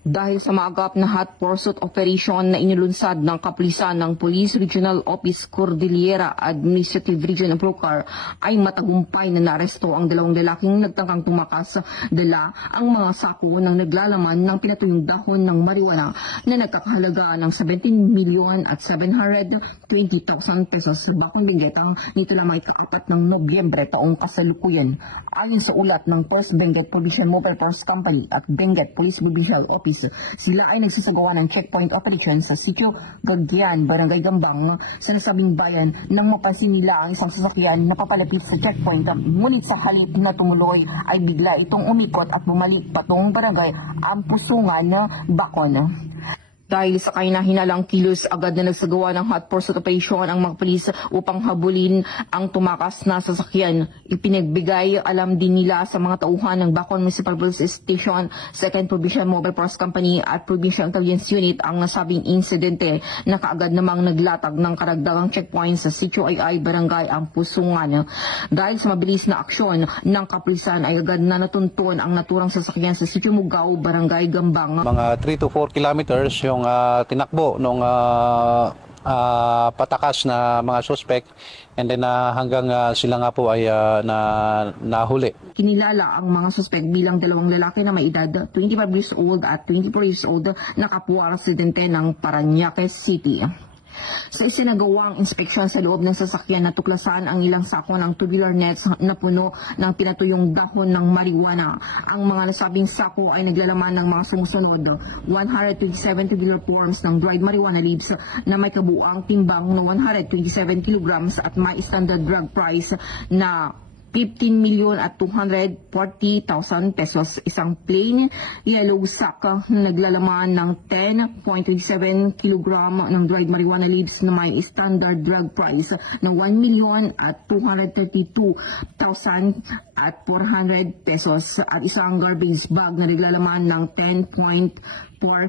Dahil sa maagap na hot pursuit operation na inilunsad ng kapulisan ng Police Regional Office Cordillera Administrative Region of Proctor, ay matagumpay na naaresto ang dalawang lalaking nagtangkang tumakas, dala ang mga sako ng naglalaman ng pinatuyong dahon ng marijuana na nagkakahalaga ng 17,720,000 pesos. Bakong Benguetang nito lamang ika-4 ng Nobyembre taong kasalukuyan. Ayon sa ulat ng First Benguet Provincial Mobile Force Company at Benguet Police Provincial Office, sila ay nagsasagawa ng checkpoint operation sa Sitio Gagyan, Barangay Gambang, sa nasabing bayan nang mapansin nila ang isang sasakyan na papalapit sa checkpoint. Ngunit sa halip na tumuloy ay bigla itong umikot at bumalik patungong barangay Ampusungan, Bacon. Dahil sa kahinalang kilos, agad na nagsagawa ng hot pursuit operation ang mga pulis upang habulin ang tumakas na sasakyan. Ipinagbigay alam din nila sa mga tauhan ng Bacon Municipal Police Station, 2nd Provincial Mobile Force Company at Provincial Intelligence Unit ang nasabing insidente na kaagad namang naglatag ng karagdagang checkpoint sa Sitio Ay Barangay Ampusungan. Dahil sa mabilis na aksyon ng kapulisan ay agad na natuntun ang naturang sasakyan sa Sitio Mugaw, Barangay Gambang. Mga 3 to 4 kilometers yung tinakbo ng patakas na mga suspect, and then hanggang sila nga po ay nahuli. Kinilala ang mga suspect bilang dalawang lalaki na may edad 25 years old at 24 years old na kapwa residente ng Parañaque City. Sa isinagawang inspeksyon sa loob ng sasakyan, natuklasan ang ilang sako ng tubular nets na puno ng pinatuyong dahon ng marijuana. Ang mga nasabing sako ay naglalaman ng mga sumusunod: 127 tubular forms ng dried marijuana leaves na may kabuang timbang ng 127 kilograms at may standard drug price na 15,240,000 pesos. Isang plain yellow sack na naglalaman ng 10.27 kilogram ng dried marijuana leaves na may standard drug price ng 1,232,400 pesos at isang garbage bag na naglalaman ng 10.4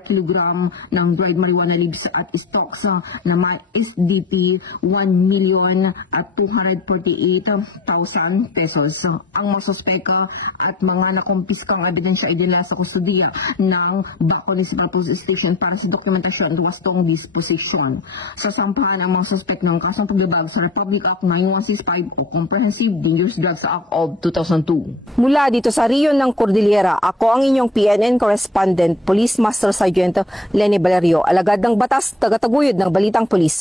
kilogram ng dried marijuana leaves at stocks na may SDP 1,248,000 pesos. Ang mga suspeka at mga nakumpiskang ebidensya ay dinala sa kustudiya ng Bacon Municipal Police Station para sa dokumentasyon at wastong disposition. Sasampahan ang mga suspek ng kasong paglabag sa Republic Act 9165 o Comprehensive Dangerous Drugs Act of 2002. Mula dito sa Riyon ng Cordillera, ako ang inyong PNN correspondent, Police Master Sergeant Lenny Valerio, alagad ng batas, tagataguyod ng Balitang Pulis.